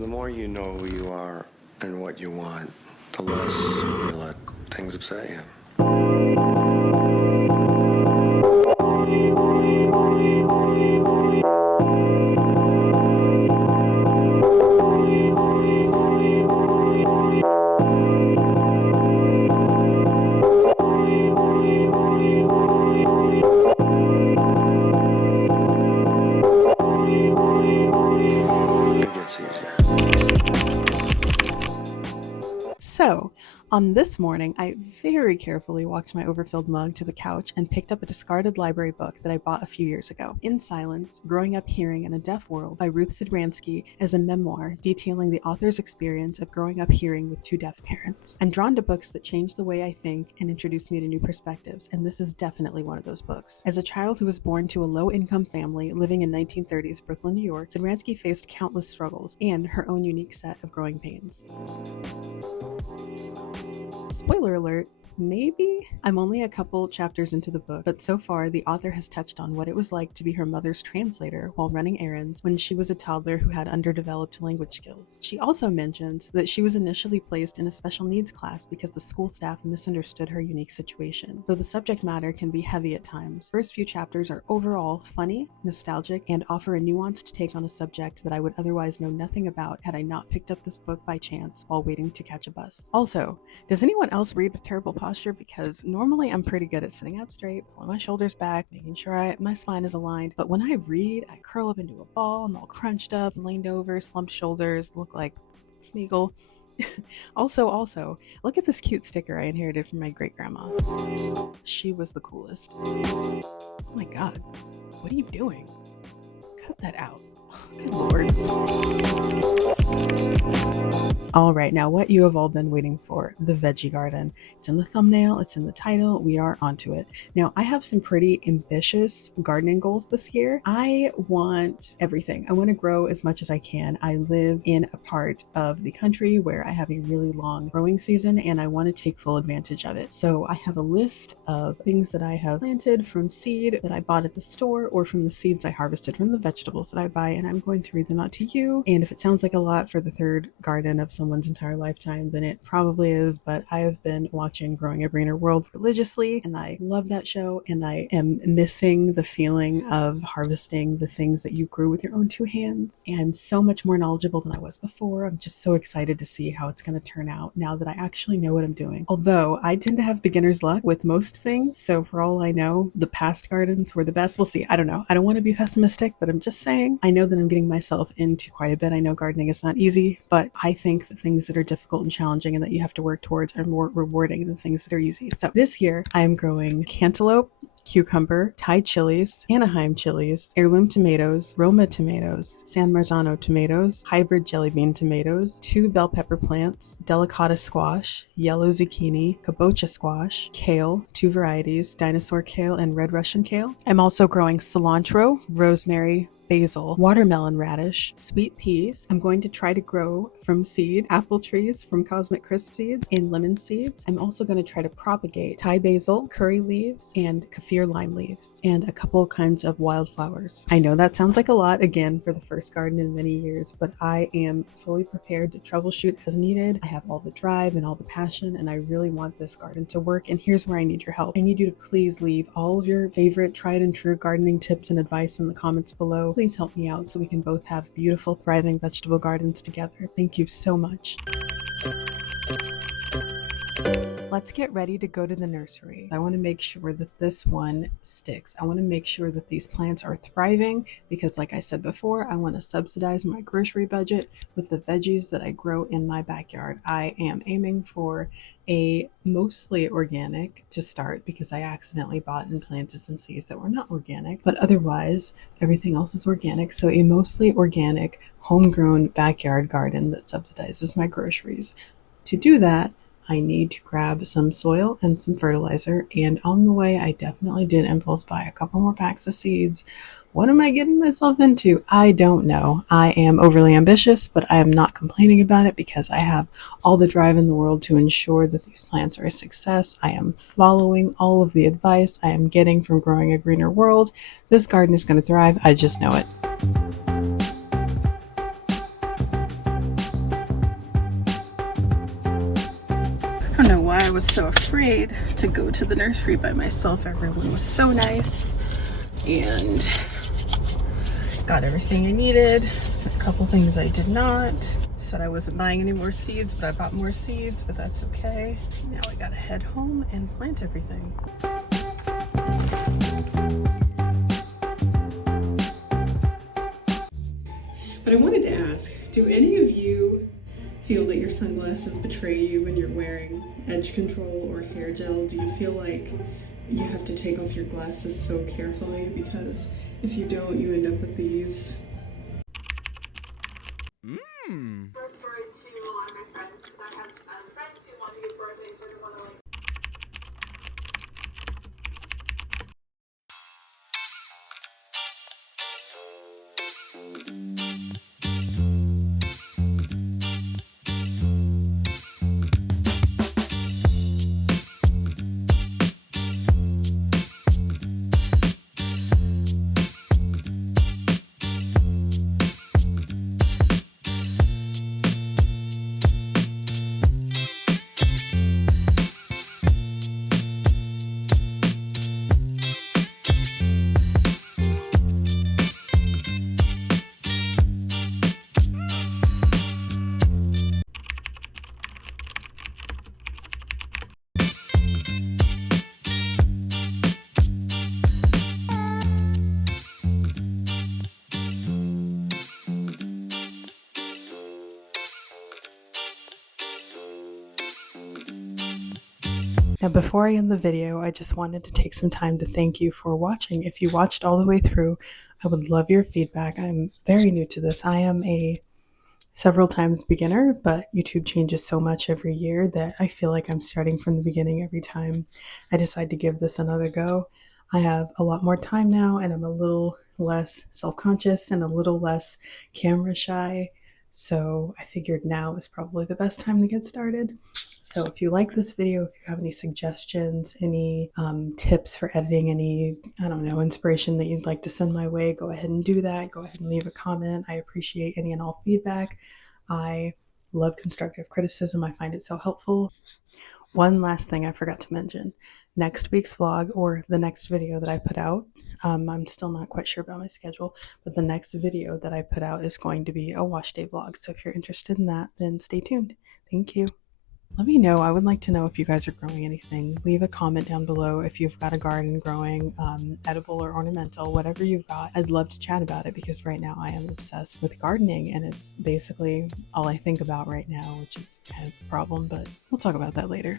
And the more you know who you are and what you want, the less you let things upset you. It gets easier. So, on this morning, I very carefully walked my overfilled mug to the couch and picked up a discarded library book that I bought a few years ago. In Silence, Growing Up Hearing in a Deaf World by Ruth Sidransky is a memoir detailing the author's experience of growing up hearing with two deaf parents. I'm drawn to books that change the way I think and introduce me to new perspectives, and this is definitely one of those books. As a child who was born to a low-income family living in 1930s Brooklyn, New York, Sidransky faced countless struggles and her own unique set of growing pains. Spoiler alert, maybe? I'm only a couple chapters into the book, but so far the author has touched on what it was like to be her mother's translator while running errands when she was a toddler who had underdeveloped language skills. She also mentions that she was initially placed in a special needs class because the school staff misunderstood her unique situation, though the subject matter can be heavy at times. The first few chapters are overall funny, nostalgic, and offer a nuanced take on a subject that I would otherwise know nothing about had I not picked up this book by chance while waiting to catch a bus. Also, does anyone else read with terrible posture? Because normally I'm pretty good at sitting up straight, pulling my shoulders back, making sure my spine is aligned, but when I read, I curl up into a ball. I'm all crunched up, leaned over, slumped shoulders, look like Smeagol. Also, look at this cute sticker I inherited from my great-grandma. She was the coolest. Oh my god, what are you doing? Cut that out. Good lord. All right, now what you have all been waiting for, the veggie garden. It's in the thumbnail, it's in the title, we are onto it. Now, I have some pretty ambitious gardening goals this year. I want everything. I want to grow as much as I can. I live in a part of the country where I have a really long growing season and I want to take full advantage of it. So I have a list of things that I have planted from seed that I bought at the store or from the seeds I harvested from the vegetables that I buy, and I'm going to read them out to you. And if it sounds like a lot for the third garden of someone's entire lifetime, then it probably is, but I have been watching Growing a Greener World religiously and I love that show, and I am missing the feeling of harvesting the things that you grew with your own two hands. And I'm so much more knowledgeable than I was before. I'm just so excited to see how it's going to turn out now that I actually know what I'm doing. Although I tend to have beginner's luck with most things, so for all I know, the past gardens were the best. We'll see. I don't know. I don't want to be pessimistic, but I'm just saying I know that I'm getting myself into quite a bit. I know gardening is not easy, but I think the things that are difficult and challenging and that you have to work towards are more rewarding than things that are easy. So this year I am growing cantaloupe, cucumber, Thai chilies, Anaheim chilies, heirloom tomatoes, Roma tomatoes, San Marzano tomatoes, hybrid jelly bean tomatoes, 2 bell pepper plants, delicata squash, yellow zucchini, kabocha squash, kale, 2 varieties, dinosaur kale and red Russian kale. I'm also growing cilantro, rosemary, basil, watermelon radish, sweet peas. I'm going to try to grow from seed apple trees from Cosmic Crisp seeds and lemon seeds. I'm also going to try to propagate Thai basil, curry leaves, and kaffir lime leaves, and a couple kinds of wildflowers. I know that sounds like a lot, again, for the first garden in many years, but I am fully prepared to troubleshoot as needed. I have all the drive and all the passion, and I really want this garden to work, and here's where I need your help. I need you to please leave all of your favorite tried and true gardening tips and advice in the comments below. Please help me out so we can both have beautiful, thriving vegetable gardens together. Thank you so much. Let's get ready to go to the nursery. I want to make sure that this one sticks. I want to make sure that these plants are thriving because, like I said before, I want to subsidize my grocery budget with the veggies that I grow in my backyard. I am aiming for a mostly organic to start because I accidentally bought and planted some seeds that were not organic, but otherwise everything else is organic. So a mostly organic, homegrown backyard garden that subsidizes my groceries. To do that, I need to grab some soil and some fertilizer, and on the way I definitely did impulse buy a couple more packs of seeds. What am I getting myself into? I don't know. I am overly ambitious, but I am not complaining about it because I have all the drive in the world to ensure that these plants are a success. I am following all of the advice I am getting from Growing a Greener World. This garden is going to thrive. I just know it. I was so afraid to go to the nursery by myself. Everyone was so nice and got everything I needed. A couple things I did not. Said I wasn't buying any more seeds, but I bought more seeds, but that's okay. Now I gotta head home and plant everything. But I wanted to ask, do any of you feel that your sunglasses betray you when you're wearing edge control or hair gel? Do you feel like you have to take off your glasses so carefully? Because if you don't, you end up with these. Short story to a lot of my friends, because I have friends who want to give birthdays or want to like. Now, before I end the video, I just wanted to take some time to thank you for watching. If you watched all the way through, I would love your feedback. I'm very new to this. I am a several times beginner, but YouTube changes so much every year that I feel like I'm starting from the beginning every time I decide to give this another go. I have a lot more time now, and I'm a little less self-conscious and a little less camera shy. So I figured now is probably the best time to get started. So if you like this video, if you have any suggestions, any tips for editing, any, I don't know, inspiration that you'd like to send my way, go ahead and do that. Go ahead and leave a comment. I appreciate any and all feedback. I love constructive criticism. I find it so helpful. One last thing I forgot to mention. Next week's vlog, or the next video that I put out, I'm still not quite sure about my schedule, but the next video that I put out is going to be a wash day vlog. So if you're interested in that, then stay tuned. Thank you. Let me know. I would like to know if you guys are growing anything. Leave a comment down below if you've got a garden growing, edible or ornamental, whatever you've got. I'd love to chat about it because right now I am obsessed with gardening and it's basically all I think about right now, which is kind of a problem, but we'll talk about that later.